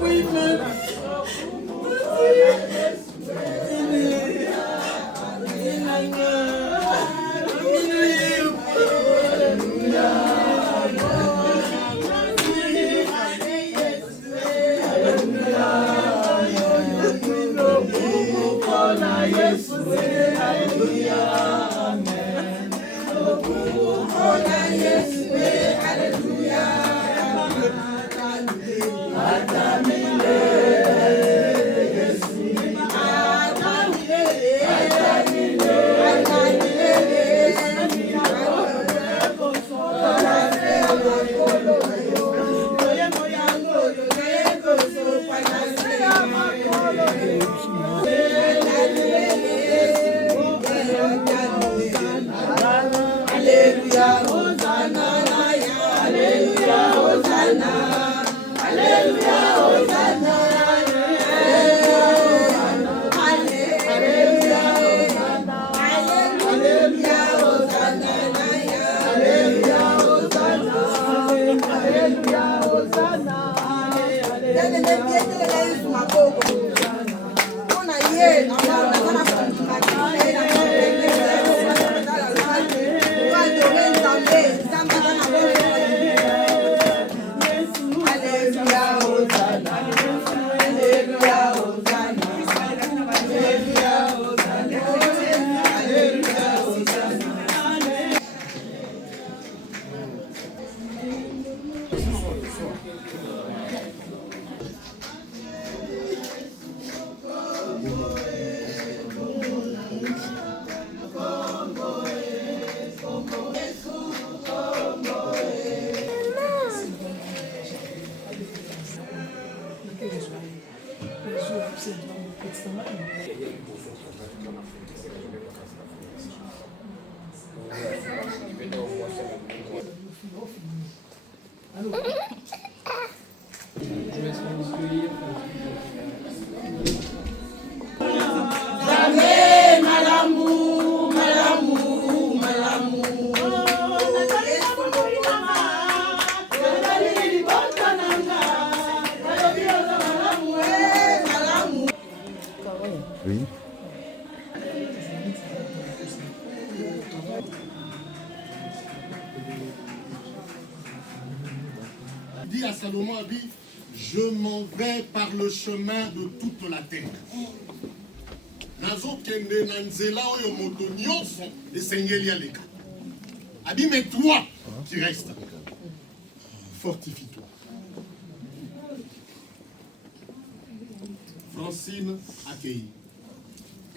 Oui, même. Oui. Dit à Salomon, a dit, je m'en vais par le chemin de toute la terre. Nazokende na nzela oyo moto nyonso esengeli aleka. A dit, mais toi qui restes, fortifie-toi. Francine accueillie.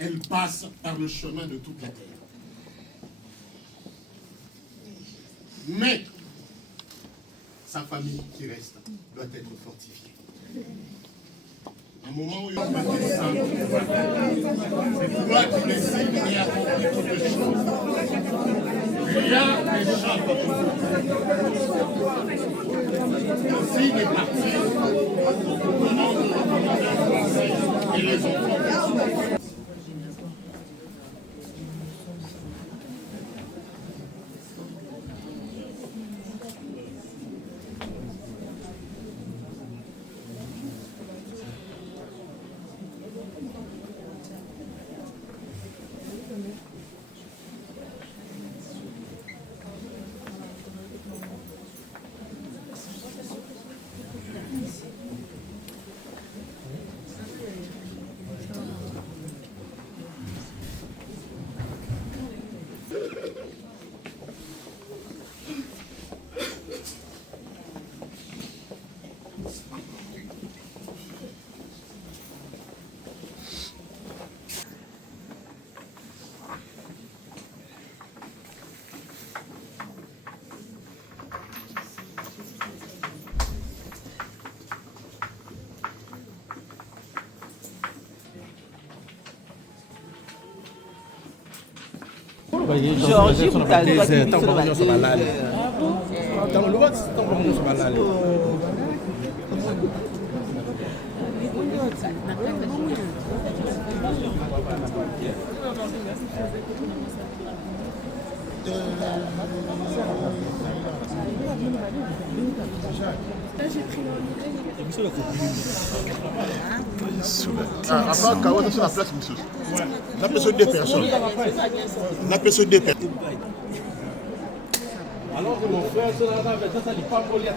Elle passe par le chemin de toute la terre. Mais sa famille qui reste doit être fortifiée. Un moment où il y a c'est toi qui décides et accomplis toutes les choses. Rien n'échappe à toi. Ainsi est parti au nom de le commandant français et les enfants. Georgie Mutale tango nyonso balali tango lobaki tango nyonso balali Avant, quand on est sur la place, monsieur, on a besoin de deux personnes. On a besoin de deux personnes. Alors que mon frère, ça n'est pas pour lui.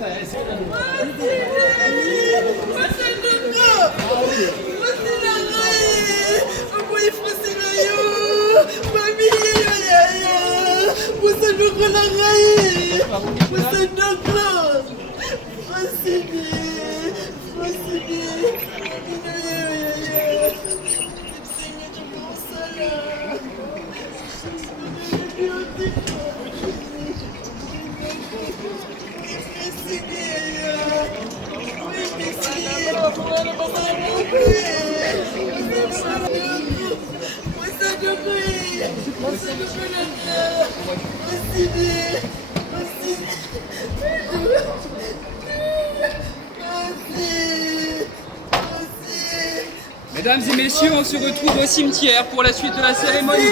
Mesdames et messieurs, on se retrouve au cimetière pour la suite de la cérémonie.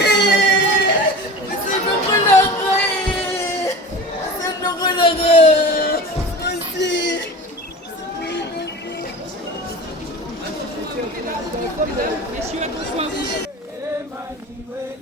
Messieurs, attention à vous. S'il vous plaît.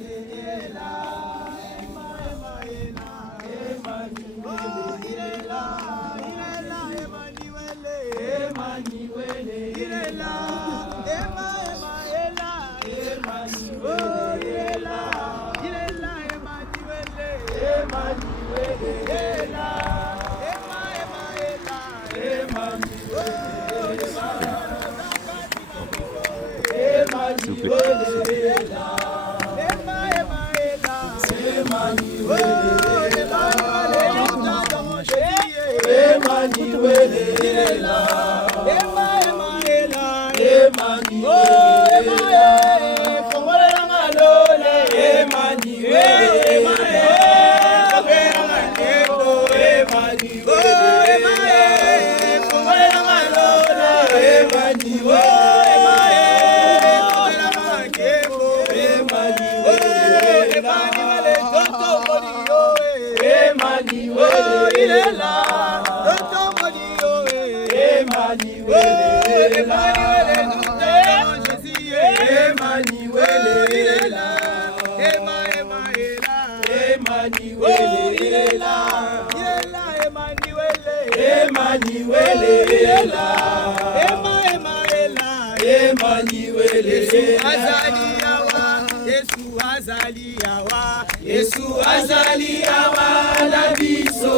Yesu azali awa na biso.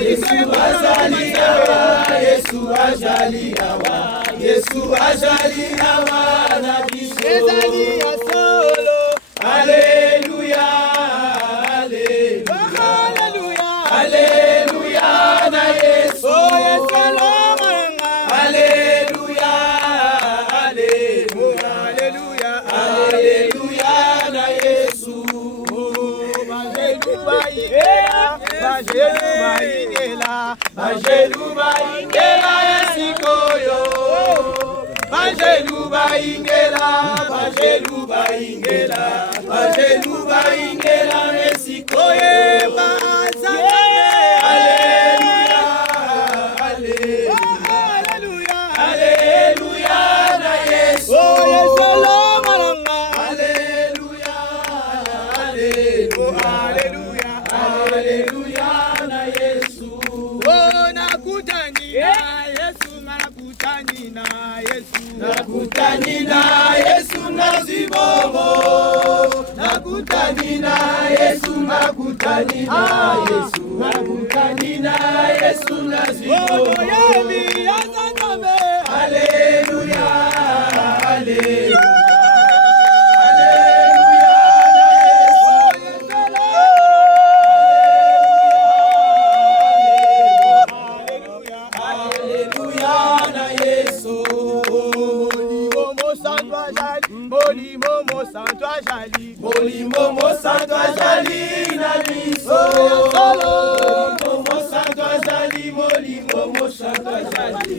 Yesu azali awa. Yesu azali awa. Yesu azali awa na biso. Ezali asolo. Alléluia. Alléluia. Alléluia na Yesu. Oh Yesu Alléluia. Alléluia. Alléluia. Alléluia na Yesu. Bajeluba ingela esikoyo. Bajeluba ingela esikoyo. Alléluia. Alléluia. Alléluia na Yesu. Oh Yesu Alléluia. Alléluia. Alléluia na Yesu. Oh nakutani na Yesu. Nakutani na Yesu na zibobo. Nakutani na Yesu. Nakutani na Yesu. Nakutani na Yesu na zibobo. Alléluia. Alléluia. Molimo santo ajali na biso. Molimo santo ajali. Molimo santo ajali.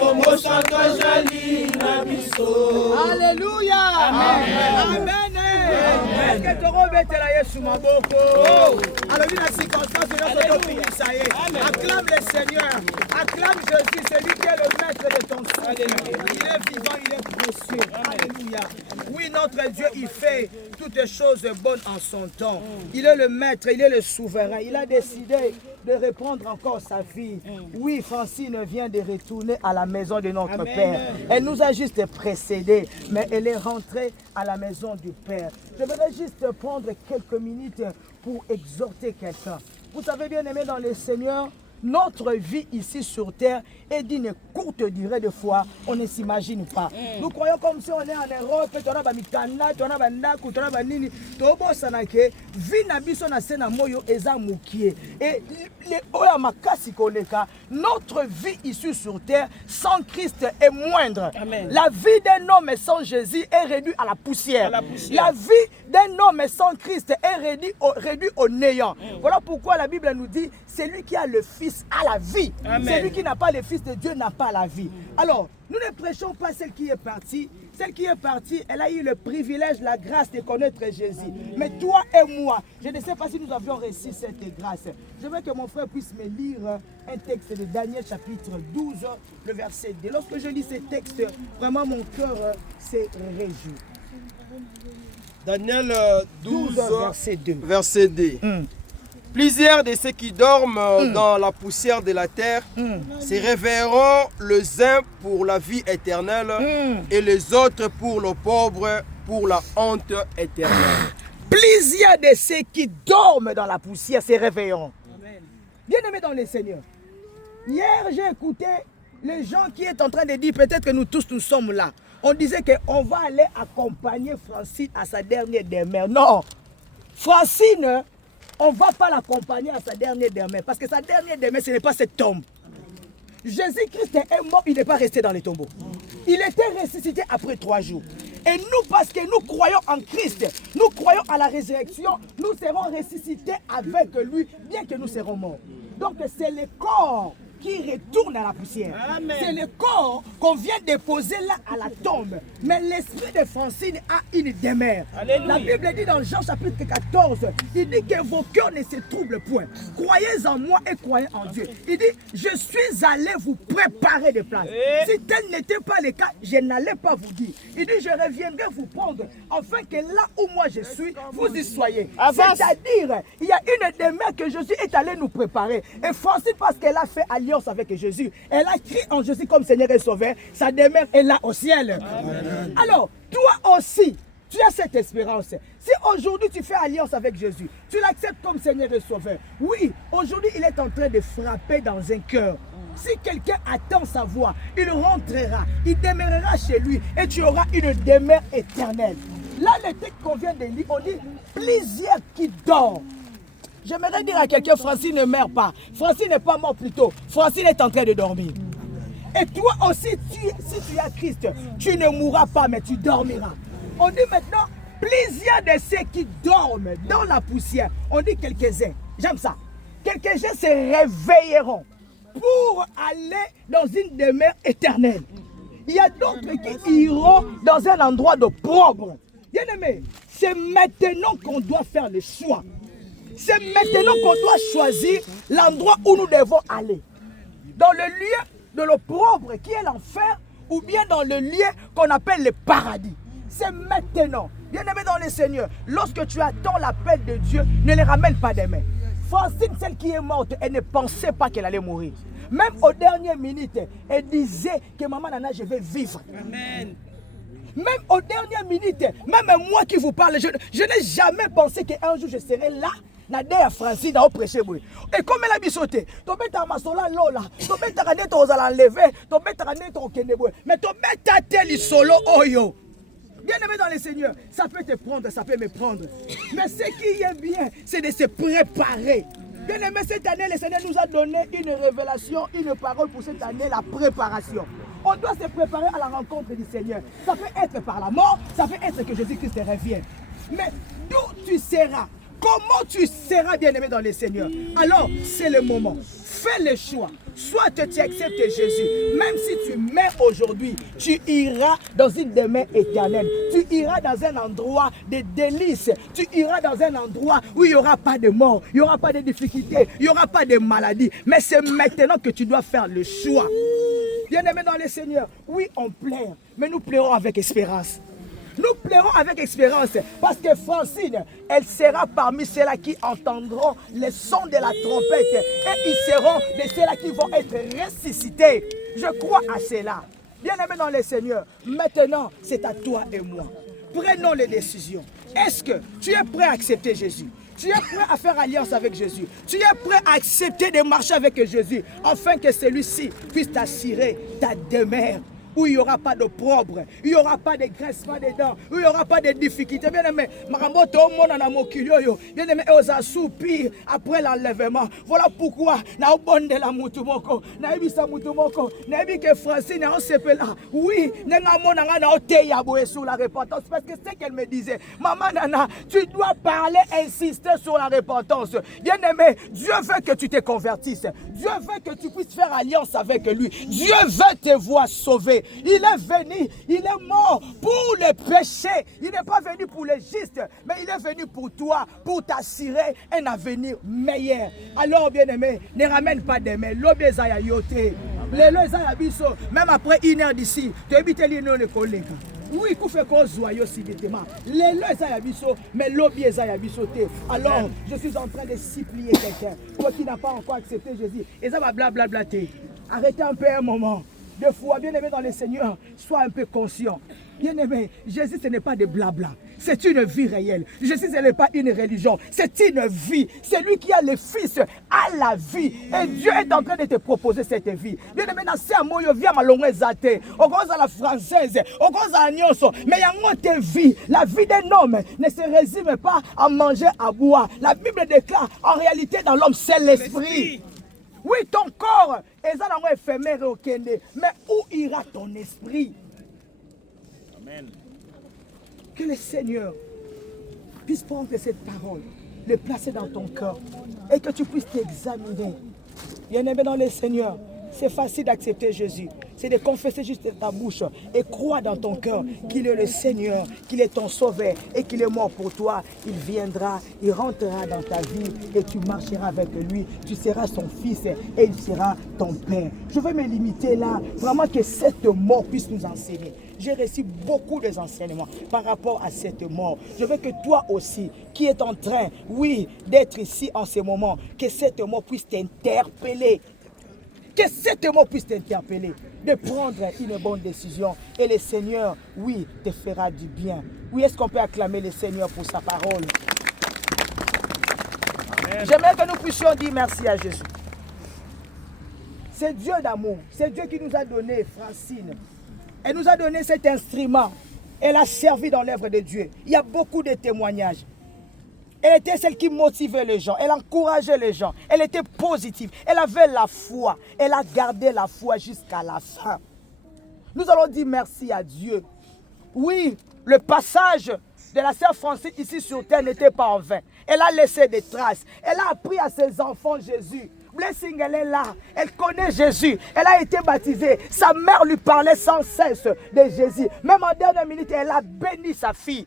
Molimo santo ajali na biso. Alléluia. Amen. Amen. que tu remettras Yesu maboko. Alors, dans la circonstance, nous allons prier, ça y est. Acclame le Seigneur. Acclame Jésus, celui qui est le maître de ton sang. Il est vivant, il est précieux. Alléluia. Oui, notre Dieu, il fait toutes choses bonnes en son temps. Il est le maître, il est le souverain. Il a décidé de reprendre encore sa fille. Oui, Francine vient de retourner à la maison de notre Père. Elle nous a juste précédés, mais elle est rentrée à la maison du Père. Je voudrais juste prendre quelques minutes pour exhorter quelqu'un. Vous savez, bien aimé dans le Seigneur, notre vie ici sur terre est d'une courte durée de foi, on ne s'imagine pas. Nous croyons comme si on est en Europe, on a Mikana, on a Bandaku, on a Banini, Tobo Sanake, Vinabiso na Sena Moyo Eza Mukie. Et notre vie ici sur terre sans Christ est moindre. Amen. La vie d'un homme sans Jésus est réduite à la poussière. La vie d'un homme sans Christ est réduite au néant. Voilà pourquoi la Bible nous dit, celui qui a le Fils a la vie. Amen. Celui qui n'a pas le Fils de Dieu n'a pas la vie. Alors, nous ne prêchons pas celle qui est partie. Celle qui est partie, elle a eu le privilège, la grâce de connaître Jésus. Mais toi et moi, je ne sais pas si nous avions reçu cette grâce. Je veux que mon frère puisse me lire un texte de Daniel chapitre 12, le verset 2. Lorsque je lis ce texte, vraiment mon cœur s'est réjoui. Daniel 12, verset 2. Verset 2. Plusieurs de ceux qui dorment dans la poussière de la terre se réveilleront, les uns pour la vie éternelle et les autres pour le pauvre, pour la honte éternelle. Plusieurs de ceux qui dorment dans la poussière se réveilleront. Bien-aimés dans le Seigneur, hier j'ai écouté les gens qui sont en train de dire, peut-être que nous tous nous sommes là. On disait qu'on va aller accompagner Francine à sa dernière demeure. Non, Francine, on ne va pas l'accompagner à sa dernière demeure. Parce que sa dernière demeure, ce n'est pas cette tombe. Jésus-Christ est mort, il n'est pas resté dans les tombeaux. Il était ressuscité après 3 jours. Et nous, parce que nous croyons en Christ, nous croyons à la résurrection, nous serons ressuscités avec lui, bien que nous serons morts. Donc c'est le corps qui retourne à la poussière. C'est le corps qu'on vient déposer là à la tombe. Mais l'esprit de Francine a une demeure. Alléluia. La Bible dit dans Jean chapitre 14, il dit que vos cœurs ne se troublent point. Croyez en moi et croyez en Dieu. Il dit, je suis allé vous préparer des places. Si tel n'était pas le cas, je n'allais pas vous dire. Il dit, je reviendrai vous prendre, afin que là où moi je suis, vous y soyez. C'est-à-dire, il y a une demeure que Jésus est allé nous préparer. Et Francine, parce qu'elle a fait alliance avec Jésus, elle a crié en Jésus comme Seigneur et Sauveur, sa demeure est là au ciel. Amen. Alors, toi aussi, tu as cette espérance. Si aujourd'hui tu fais alliance avec Jésus, tu l'acceptes comme Seigneur et Sauveur, oui, aujourd'hui il est en train de frapper dans un cœur. Si quelqu'un attend sa voix, il rentrera, il demeurera chez lui et tu auras une demeure éternelle. Là, le texte qu'on vient de lire, on dit plusieurs qui dorment. J'aimerais dire à quelqu'un, Francine ne meurt pas. Francine n'est pas morte plus tôt. Francine est en train de dormir. Et toi aussi, si tu as Christ, tu ne mourras pas, mais tu dormiras. On dit maintenant, plusieurs de ceux qui dorment dans la poussière, on dit quelques-uns, j'aime ça, quelques-uns se réveilleront pour aller dans une demeure éternelle. Il y a d'autres qui iront dans un endroit de pauvre. Bien aimé, c'est maintenant qu'on doit faire le choix. C'est maintenant qu'on doit choisir l'endroit où nous devons aller. Dans le lieu de l'opprobre qui est l'enfer, ou bien dans le lieu qu'on appelle le paradis. C'est maintenant. Bien aimé dans le Seigneur, lorsque tu attends l'appel de Dieu, ne les ramène pas des mains. Francine, celle qui est morte, elle ne pensait pas qu'elle allait mourir. Même aux dernières minutes, elle disait que maman Nana, je vais vivre. Amen. Même aux dernières minutes, même moi qui vous parle, je n'ai jamais pensé qu'un jour je serai là. Nadia Francine dans prêcher. Et comme elle a bien sauté, ton bête à masola lola, ton bête à net aux enlever, ton bête à net au kenebo, mais ton bête à tel solo oyo. Bien aimé dans le Seigneur, ça peut te prendre, ça peut me prendre. Mais ce qui est bien, c'est de se préparer. Bien aimé, cette année, le Seigneur nous a donné une révélation, une parole pour cette année, la préparation. On doit se préparer à la rencontre du Seigneur. Ça peut être par la mort, ça peut être que Jésus-Christ revienne. Mais d'où tu seras? comment tu seras bien-aimé dans le Seigneur? Alors, c'est le moment. Fais le choix. Soit tu acceptes Jésus, même si tu meurs aujourd'hui, tu iras dans une demeure éternelle. Tu iras dans un endroit de délices. Tu iras dans un endroit où il n'y aura pas de mort, il n'y aura pas de difficultés, il n'y aura pas de maladie. Mais c'est maintenant que tu dois faire le choix. Bien-aimé dans le Seigneur, oui, on pleure, mais nous pleurons avec espérance. Nous pleurons avec espérance parce que Francine, elle sera parmi ceux-là qui entendront les sons de la trompette et ils seront de ceux-là qui vont être ressuscités. Je crois à cela. Bien-aimé dans le Seigneur, maintenant c'est à toi et moi. Prenons les décisions. Est-ce que tu es prêt à accepter Jésus? Tu es prêt à faire alliance avec Jésus? Tu es prêt à accepter de marcher avec Jésus afin que celui-ci puisse t'assurer ta demeure? Où il n'y aura pas d'opprobre, il n'y aura pas de graissement des dents, où il n'y aura pas de difficultés. Bien aimé, bien aimé, aux assoupir après l'enlèvement. Voilà pourquoi, na bonde la mutumoko, na ebisa mutumoko, na ebi que Francine na osepela. Oui, na mona na oteya boé sur la repentance parce que c'est qu'elle me disait, maman nana, tu dois parler, insister sur la repentance. Bien aimé, Dieu veut que tu te convertisses. Dieu veut que tu puisses faire alliance avec lui. Dieu veut te voir sauvé. Il est venu, il est mort pour le péché. Il n'est pas venu pour les justes, mais il est venu pour toi, pour t'assurer un avenir meilleur. Alors, bien-aimé, ne ramène pas des mains. L'obézaya yote. Même après 1 heure d'ici, tu habites les collègues. Oui, qu'on fait quoi joyeux si bêtement. Les lois mais l'objet est. Alors, je suis en train de supplier quelqu'un, toi qui n'as pas encore accepté Jésus. Et ça va blablablater. Arrêtez un peu un moment. Deux fois, bien-aimé dans le Seigneur, sois un peu conscient. Bien-aimé, Jésus, ce n'est pas de blabla. C'est une vie réelle. Jésus, ce n'est pas une religion. C'est une vie. C'est lui qui a le Fils à la vie. Et Dieu est en train de te proposer cette vie. Bien-aimé, c'est un mot, viens ma longue zate. On commence à la française. On commence à l'agnon. Mais il y a une autre vie. La vie d'un homme ne se résume pas à manger, à boire. La Bible déclare, en réalité, dans l'homme, c'est l'esprit. Oui, ton corps est éphémère au Kende, mais où ira ton esprit? Amen. Que le Seigneur puisse prendre cette parole, le placer dans ton cœur et que tu puisses t'examiner. Bien-aimé dans le Seigneur, c'est facile d'accepter Jésus. C'est de confesser juste ta bouche et croire dans ton cœur qu'il est le Seigneur, qu'il est ton sauveur et qu'il est mort pour toi. Il viendra, il rentrera dans ta vie et tu marcheras avec lui. Tu seras son fils et il sera ton père. Je vais me limiter là, vraiment que cette mort puisse nous enseigner. J'ai reçu beaucoup d'enseignements par rapport à cette mort. Je veux que toi aussi, qui es en train, oui, d'être ici en ce moment, que cette mort puisse t'interpeller. Que cet mot puisse t'interpeller, de prendre une bonne décision. Et le Seigneur, oui, te fera du bien. Oui, est-ce qu'on peut acclamer le Seigneur pour sa parole? J'aimerais que nous puissions dire merci à Jésus. C'est Dieu d'amour. C'est Dieu qui nous a donné Francine. Elle nous a donné cet instrument. Elle a servi dans l'œuvre de Dieu. Il y a beaucoup de témoignages. Elle était celle qui motivait les gens, elle encourageait les gens, elle était positive, elle avait la foi, elle a gardé la foi jusqu'à la fin. Nous allons dire merci à Dieu. Oui, le passage de la sœur Francine ici sur terre n'était pas en vain. Elle a laissé des traces, elle a appris à ses enfants Jésus. Blessing, elle est là, elle connaît Jésus, elle a été baptisée, sa mère lui parlait sans cesse de Jésus. Même en dernière minute, elle a béni sa fille.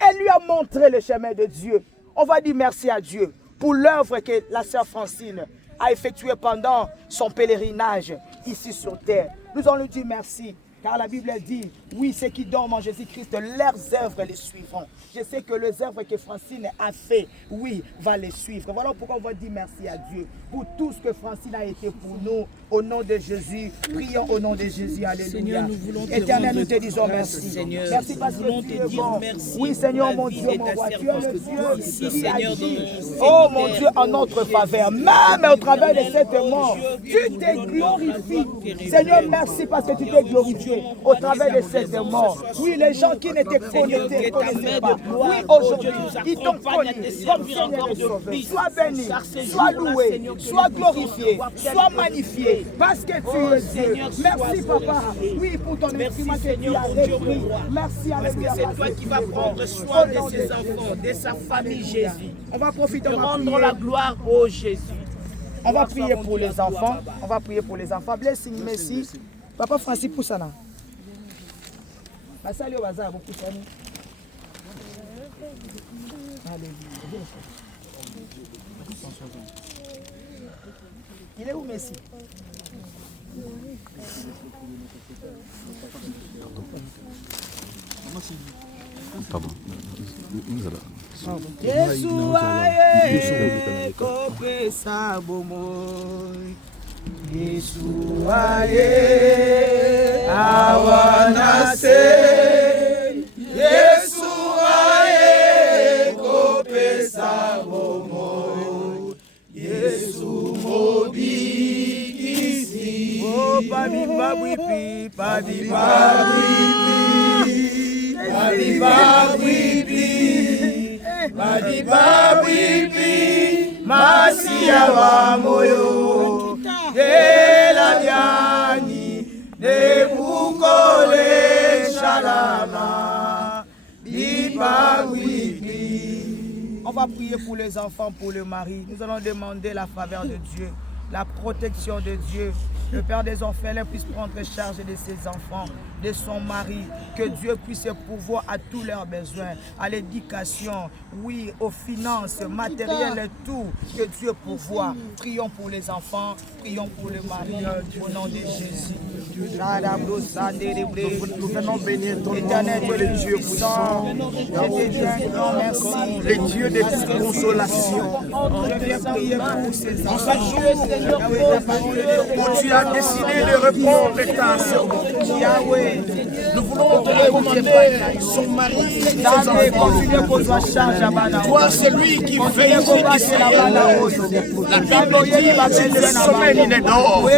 Elle lui a montré le chemin de Dieu. On va dire merci à Dieu pour l'œuvre que la sœur Francine a effectuée pendant son pèlerinage ici sur terre. Nous allons lui dire merci. Car la Bible dit, oui, ceux qui dorment en Jésus-Christ, leurs œuvres les suivront. Je sais que les œuvres que Francine a fait, oui, va les suivre. Voilà pourquoi on va dire merci à Dieu pour tout ce que Francine a été pour nous. Au nom de Jésus, prions au nom de Jésus. Alléluia. Seigneur, nous voulons te Éternel, rendre nous te disons grâce, merci. Seigneur. Merci parce Nous que voulons tu te es dire bon. merci Oui, pour Seigneur, la mon vie Dieu, de mon ta roi. Tu es servante le que Dieu tu as ici, qui Seigneur, agit. dans Oh, cette mon terre. Dieu, en notre faveur. Même au travers de cette mort, tu te glorifies. Seigneur, merci parce que tu te glorifies. Dieu, au travers de cette mort. Oui, les gens qui n'étaient connectés, ne connaissaient pas. Oui, aujourd'hui, ils t'ont connu comme Seigneur et Sauveur. Sois béni, sois loué, sois glorifié, sois magnifié, parce que tu es Dieu. Merci, Papa. Oui, pour ton instrument que tu as repris. Merci, alléluia. C'est toi qui vas prendre soin de ses enfants, de sa famille, Jésus. On va profiter de de rendre la gloire au Jésus. On va prier pour les enfants. On va prier pour les enfants. Blessing, merci. Papa Francis Poussana. Il est où Messi? Pardon. Yesu aye kopesa bomoi. Yesu aye awanase. Yesu aye kopesa bomoi. Yesu mobikisi. Oh babi babwipi, babi babwipi. Babi babwipi, babi babwipi, masia wa moyo, ela biani, nebukole shalama, babwipi. On va prier pour les enfants, pour le mari. Nous allons demander la faveur de Dieu, la protection de Dieu. Le Père des orphelins puisse prendre charge de ses enfants, de son mari, que Dieu puisse pourvoir à tous leurs besoins, à l'éducation, oui, aux finances, matériel et tout, que Dieu pourvoit. Prions pour les enfants, prions pour le mari, au nom de Jésus. Nous venons bénir ton nom, le Dieu puissant, le Dieu de toute consolation. En ce jour où tu as décidé de répondre ta servante, Yahweh, nous voulons te recommander son mari et ses enfants. Toi, celui qui veille sur Israël. La Bible dit que le sommeil n'est dehors. Nous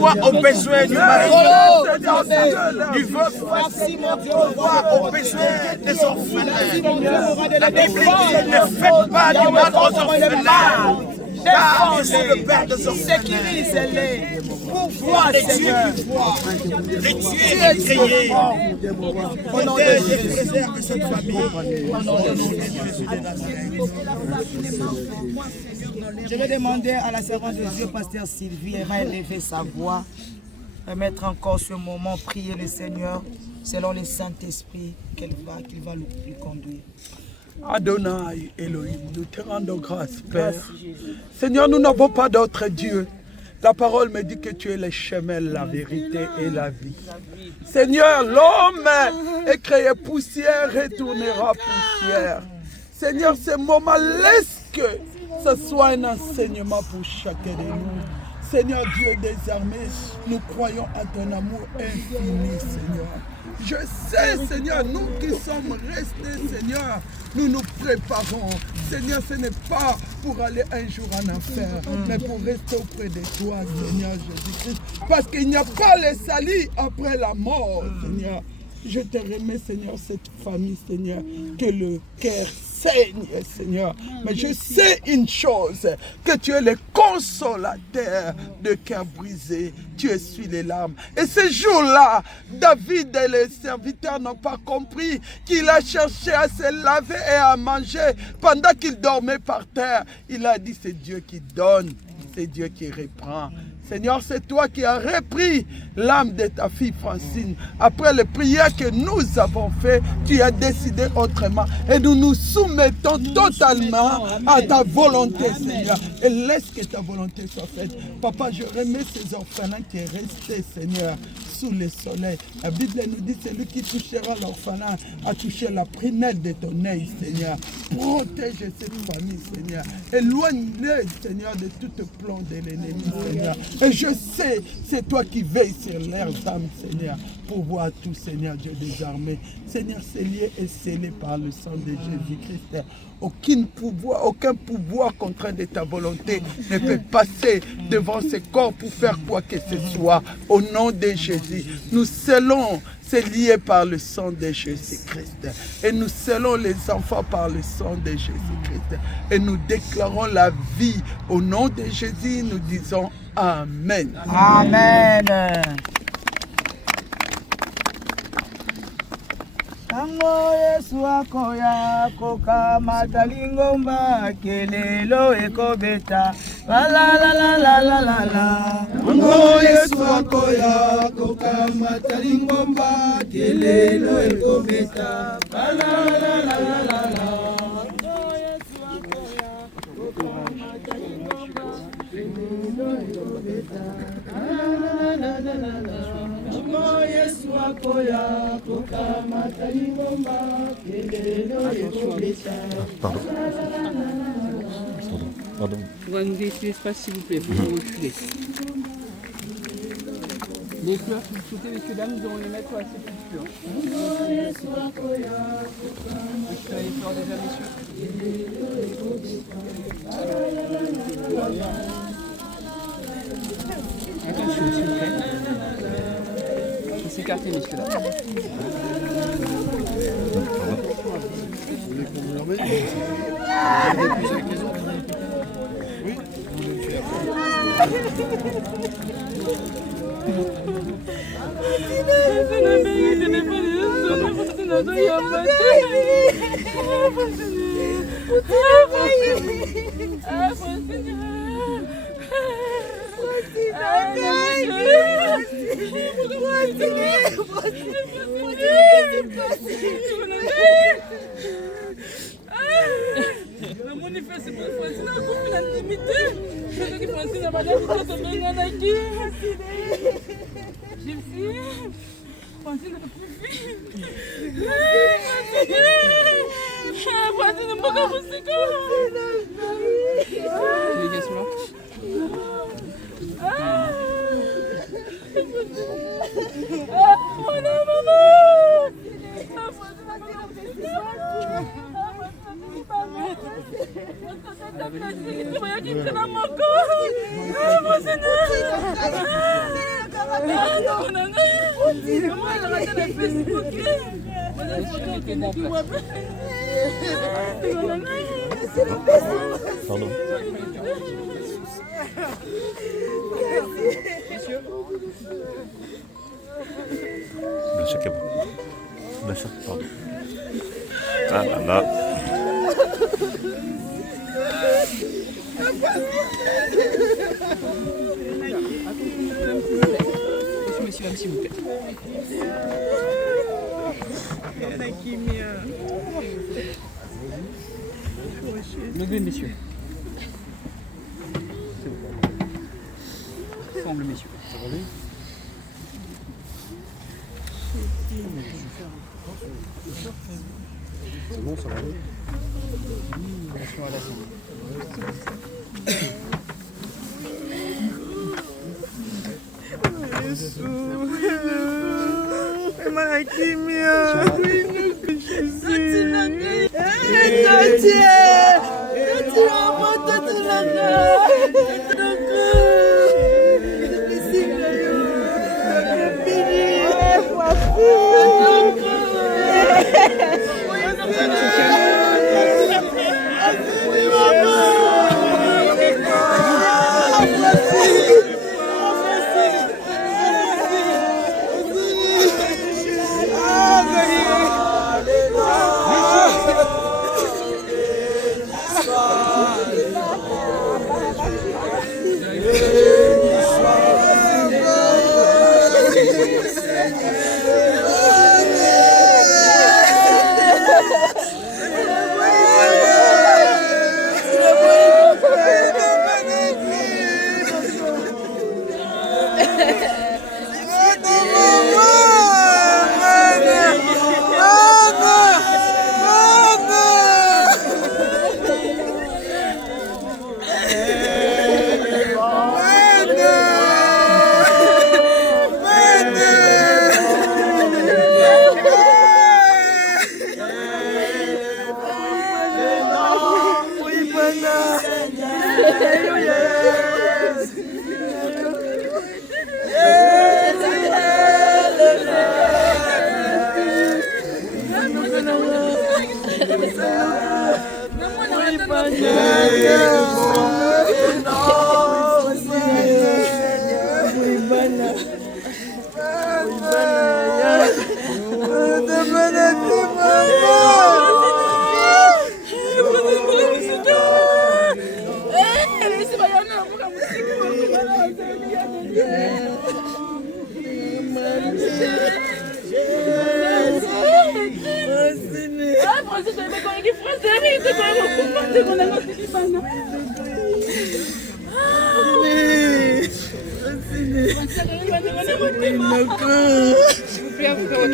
voyons aux besoins du mari, du veuf, nous voyons aux besoins des orphelins. La Bible dit ne faites pas du mal aux orphelins. Car je suis le Père des orphelins. Sécurise-les. Pourquoi, Seigneur? Le Dieu est créé. Préserve cette famille. Je vais demander à la servante de Dieu, pasteur Sylvie, elle va élever sa voix, permettre encore ce moment, prier le Seigneur, selon le Saint-Esprit qu'il va lui conduire. Adonai, Elohim, nous te rendons grâce, Père. Seigneur, nous n'avons pas d'autre Dieu. La parole me dit que tu es le chemin, la vérité et la vie. Seigneur, l'homme est créé poussière, retournera poussière. Seigneur, ce moment, laisse que ce soit un enseignement pour chacun de nous. Seigneur Dieu des armées, nous croyons à ton amour infini, Seigneur. Je sais, Seigneur, nous qui sommes restés, Seigneur, nous nous préparons. Seigneur, ce n'est pas pour aller un jour en enfer, mais pour rester auprès de toi, Seigneur Jésus-Christ. Parce qu'il n'y a pas le salut après la mort, Seigneur. Je te remets, Seigneur, cette famille, Seigneur, que le cœur saigne, Seigneur. Mais je sais une chose, que tu es le consolateur de cœur brisé. Tu essuies les larmes. Et ce jour-là, David et les serviteurs n'ont pas compris qu'il a cherché à se laver et à manger pendant qu'il dormait par terre. Il a dit, c'est Dieu qui donne, c'est Dieu qui reprend. Seigneur, c'est toi qui as repris l'âme de ta fille Francine. Après les prières que nous avons faites, tu as décidé autrement. Et nous nous soumettons totalement à ta volonté, Seigneur. Et laisse que ta volonté soit faite. Papa, je remets ces orphelins qui est resté, Seigneur, sous le soleil. La Bible nous dit, celui qui touchera l'orphelin a touché la prunelle de ton œil, Seigneur. Protège cette famille, Seigneur. Éloigne-les, Seigneur, de toute plan de l'ennemi, Seigneur. Et je sais, c'est toi qui veilles sur leurs âmes, Seigneur. pouvoir à tout, Seigneur Dieu des armées. Seigneur, c'est lié et scellé par le sang de Jésus-Christ. Aucun pouvoir contraint de ta volonté ne peut passer devant ce corps pour faire quoi que ce soit. Au nom de Jésus, nous scellons, c'est lié par le sang de Jésus-Christ. Et nous scellons les enfants par le sang de Jésus-Christ. Et nous déclarons la vie. Au nom de Jésus, nous disons Amen. Amen. Tango Yesu akoya kokamata lingomba kelelo ekobeta la la la la la la la la. Tango Yesu akoya kokamata lingomba kelelo ekobeta la la la la la la la. Tango Yesu akoya kokamata lingomba kelelo ekobeta la la la la la la. Yesu akoya kokamata lingomba kelelo ekobeta. On va nous laisser l'espace s'il vous plaît pour nous reculer. Les fleurs, si vous souhaitez, messieurs, dames, nous allons les mettre à la sépulture. Est-ce que les fleurs déjà, messieurs? Attention, s'il vous plaît. S'écarter, messieurs, là. Vous voulez qu'on vous l'emmène? Oui, vous voulez le faire. Pardon. Blessé que bon. Blessé, pardon. Ah là là. Monsieur, s'il vous plaît. Levez, messieurs. Semble, messieurs. Ça va bien? C'est bon, ça va aller. Attention à la santé.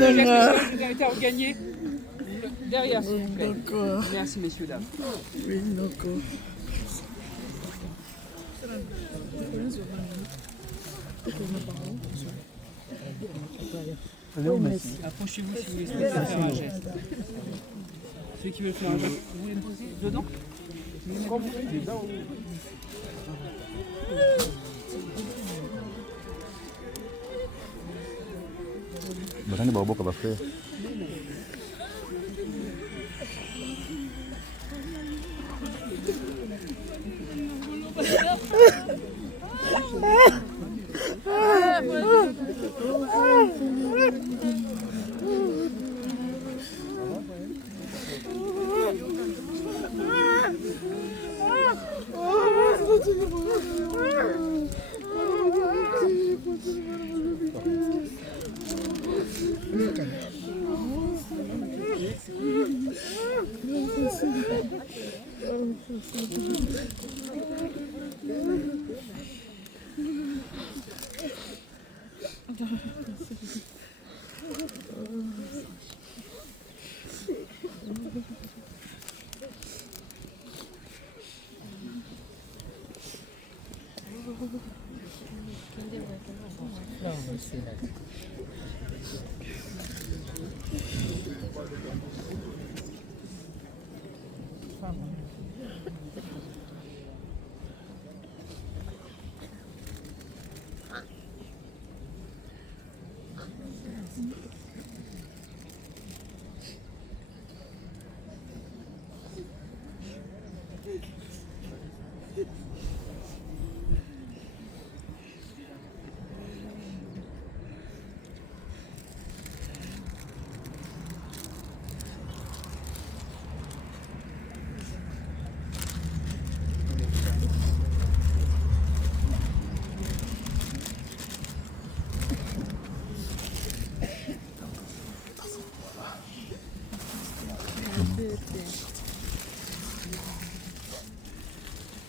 Vous avez été regagné derrière, s'il vous plaît. Merci, messieurs, dames. Approchez-vous si vous voulez faire un geste. Ceux qui veulent faire un geste, vous voulez me poser dedans? Makanya bawa ke bafe.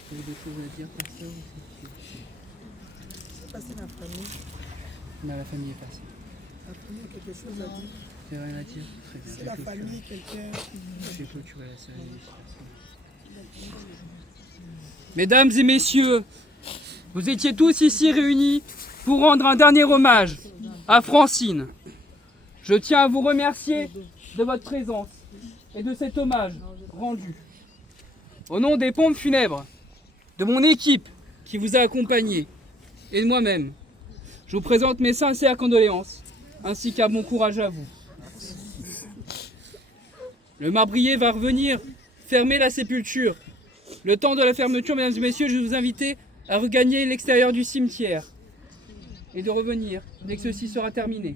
Vous avez des choses à dire pour ça? C'est passé la famille. Non, la famille est passée. La famille a quelque chose à dire. C'est rien à dire. Très bien. C'est la famille, quelqu'un. J'ai clôturé la salle. Mesdames et messieurs, vous étiez tous ici réunis pour rendre un dernier hommage à Francine. Je tiens à vous remercier de votre présence et de cet hommage rendu. Au nom des pompes funèbres, de mon équipe qui vous a accompagné et de moi-même, je vous présente mes sincères condoléances ainsi qu'un bon courage à vous. Le marbrier va revenir fermer la sépulture. Le temps de la fermeture, mesdames et messieurs, je vais vous inviter à regagner l'extérieur du cimetière et de revenir dès que ceci sera terminé.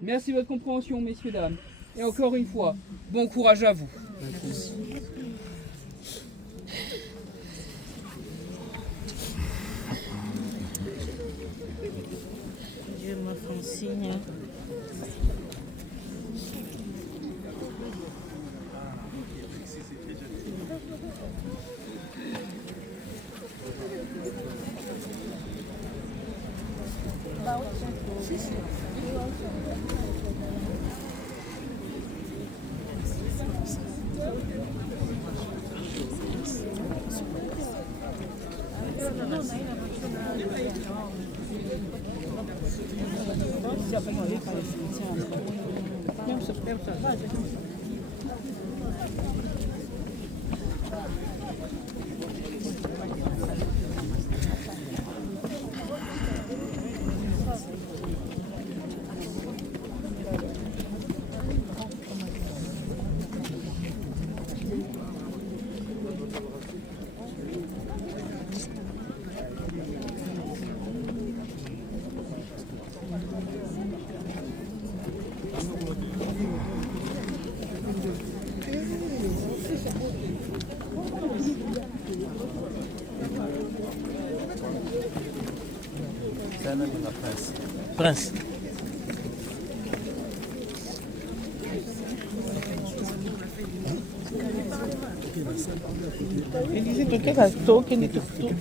Merci de votre compréhension, messieurs, dames. Et encore une fois, bon courage à vous. Dieu m'a fait un signe. Prince. Ele disse que é toque, ele toque.